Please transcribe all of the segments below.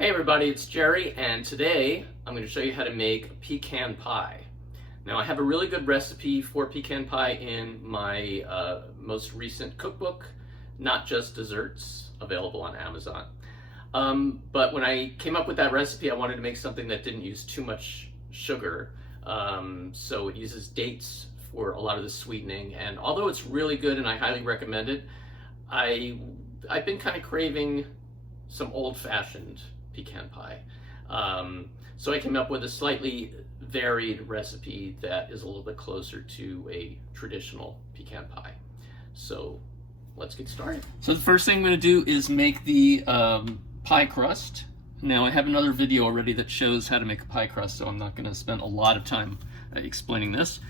Hey everybody, it's Jerry, and today I'm going to show you how to make pecan pie. Now I have a really good recipe for pecan pie in my most recent cookbook, Not Just Desserts, available on Amazon. But when I came up with that recipe, I wanted to make something that didn't use too much sugar. So it uses dates for a lot of the sweetening, and although it's really good and I highly recommend it, I've been kind of craving some old-fashioned pecan pie. So I came up with a slightly varied recipe that is a little bit closer to a traditional pecan pie. So let's get started. So the first thing I'm going to do is make the pie crust. Now I have another video already that shows how to make a pie crust, so I'm not going to spend a lot of time explaining this.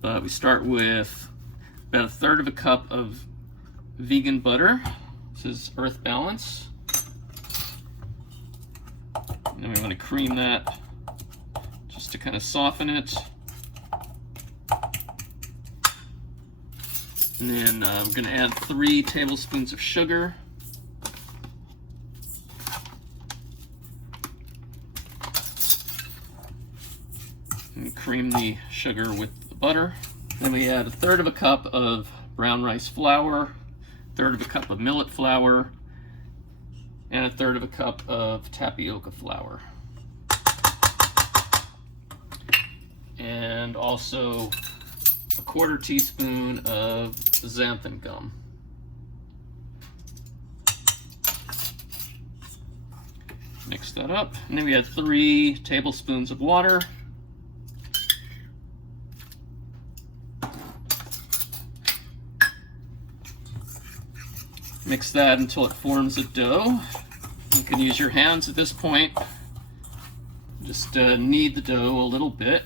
But we start with about 1/3 cup of vegan butter. This is Earth Balance. And then we want to cream that just to kind of soften it. And then we're going to add 3 tablespoons of sugar. And cream the sugar with the butter. Then we add 1/3 cup of brown rice flour, 1/3 cup of millet flour, and 1/3 cup of tapioca flour. And also a 1/4 teaspoon of xanthan gum. Mix that up. And then we add 3 tablespoons of water. Mix that until it forms a dough. You can use your hands at this point. Just knead the dough a little bit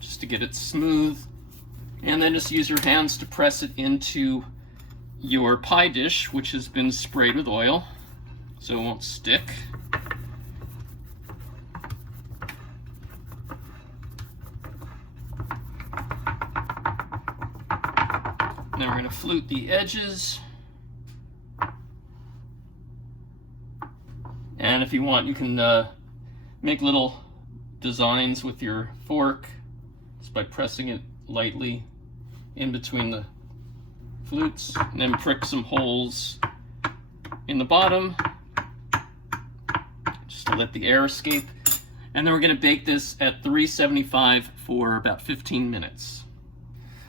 just to get it smooth. And then just use your hands to press it into your pie dish, which has been sprayed with oil so it won't stick. Now we're going to flute the edges. And if you want, you can make little designs with your fork just by pressing it lightly in between the flutes, and then prick some holes in the bottom just to let the air escape. And then we're going to bake this at 375 for about 15 minutes.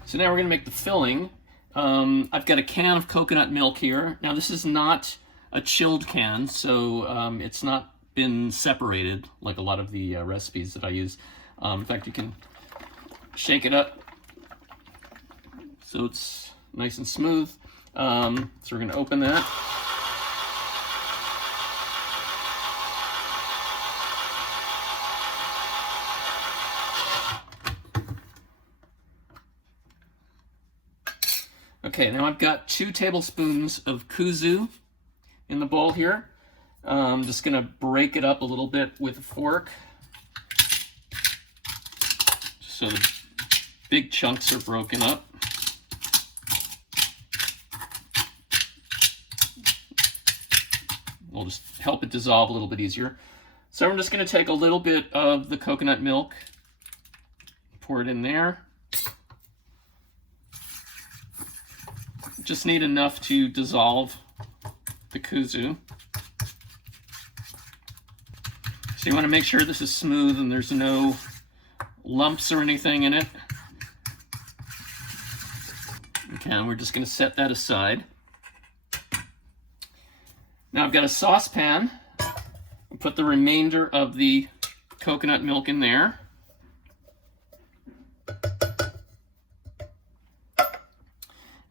So now we're going to make the filling. I've got a can of coconut milk here. Now this is not a chilled can, so it's not been separated like a lot of the recipes that I use. In fact, you can shake it up so it's nice and smooth. So we're going to open that. Okay, now I've got 2 tablespoons of kuzu in the bowl here. I'm just going to break it up a little bit with a fork so the big chunks are broken up. We'll just help it dissolve a little bit easier. So I'm just going to take a little bit of the coconut milk, pour it in there. Just need enough to dissolve the kuzu. So you want to make sure this is smooth and there's no lumps or anything in it. Okay, and we're just going to set that aside. Now I've got a saucepan. I'll put the remainder of the coconut milk in there.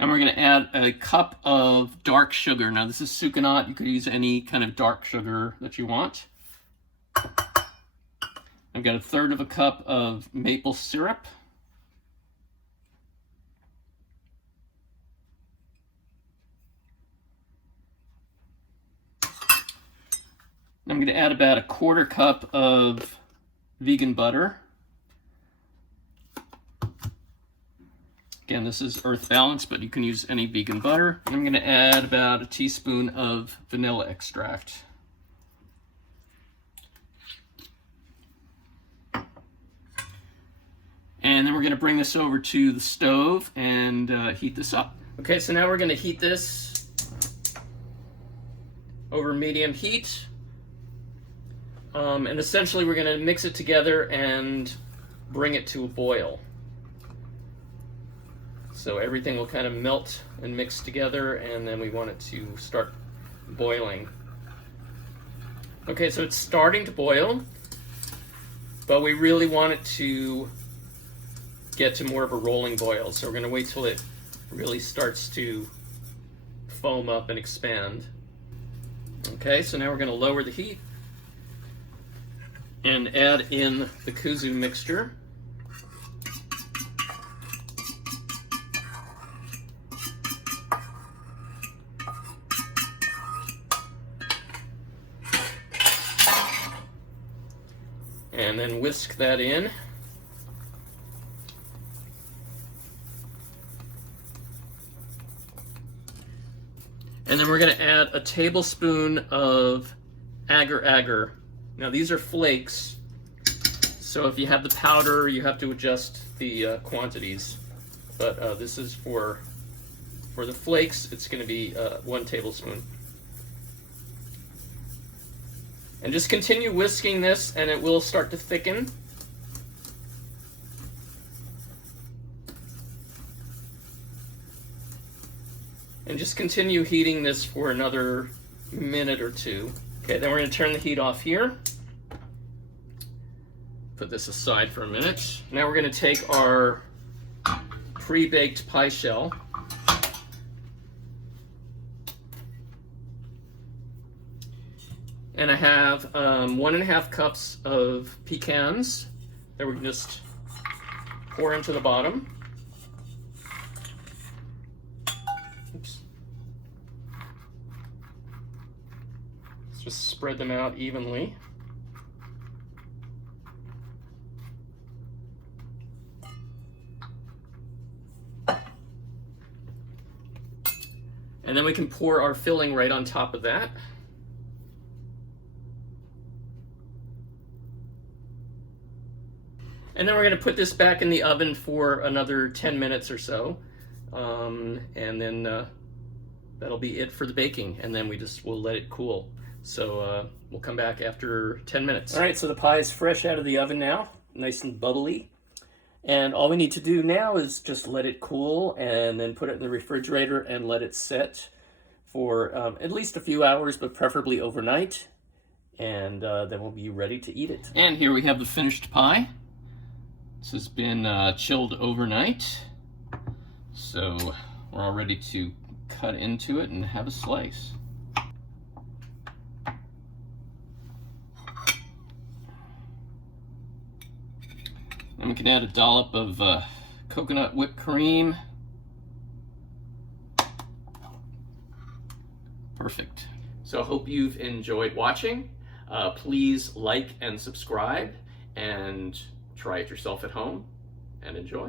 And we're going to add a cup of dark sugar. Now this is sucanat. You could use any kind of dark sugar that you want. I've got 1/3 cup of maple syrup. I'm going to add about 1/4 cup of vegan butter. Again, this is Earth Balance, but you can use any vegan butter. And I'm going to add about a teaspoon of vanilla extract. And then we're going to bring this over to the stove and heat this up. Okay, so now we're going to heat this over medium heat. And essentially we're going to mix it together and bring it to a boil. So everything will kind of melt and mix together, and then we want it to start boiling. Okay, so it's starting to boil, but we really want it to get to more of a rolling boil. So we're going to wait till it really starts to foam up and expand. Okay, so now we're going to lower the heat and add in the kuzu mixture. And then whisk that in. And then we're going to add a tablespoon of agar-agar. Now these are flakes, so if you have the powder, you have to adjust the quantities. But this is for the flakes, it's going to be 1 tablespoon. And just continue whisking this, and it will start to thicken. And just continue heating this for another minute or two. Okay, then we're going to turn the heat off here. Put this aside for a minute. Now we're going to take our pre-baked pie shell. And I have 1.5 cups of pecans that we can just pour into the bottom. Oops. Let's just spread them out evenly. And then we can pour our filling right on top of that. And then we're going to put this back in the oven for another 10 minutes or so. And then that'll be it for the baking. And then we'll let it cool. So we'll come back after 10 minutes. All right, so the pie is fresh out of the oven now, nice and bubbly. And all we need to do now is just let it cool and then put it in the refrigerator and let it set for at least a few hours, but preferably overnight. And then we'll be ready to eat it. And here we have the finished pie. This has been chilled overnight, so we're all ready to cut into it and have a slice. Then we can add a dollop of coconut whipped cream. Perfect. So I hope you've enjoyed watching. Please like and subscribe, and try it yourself at home and enjoy.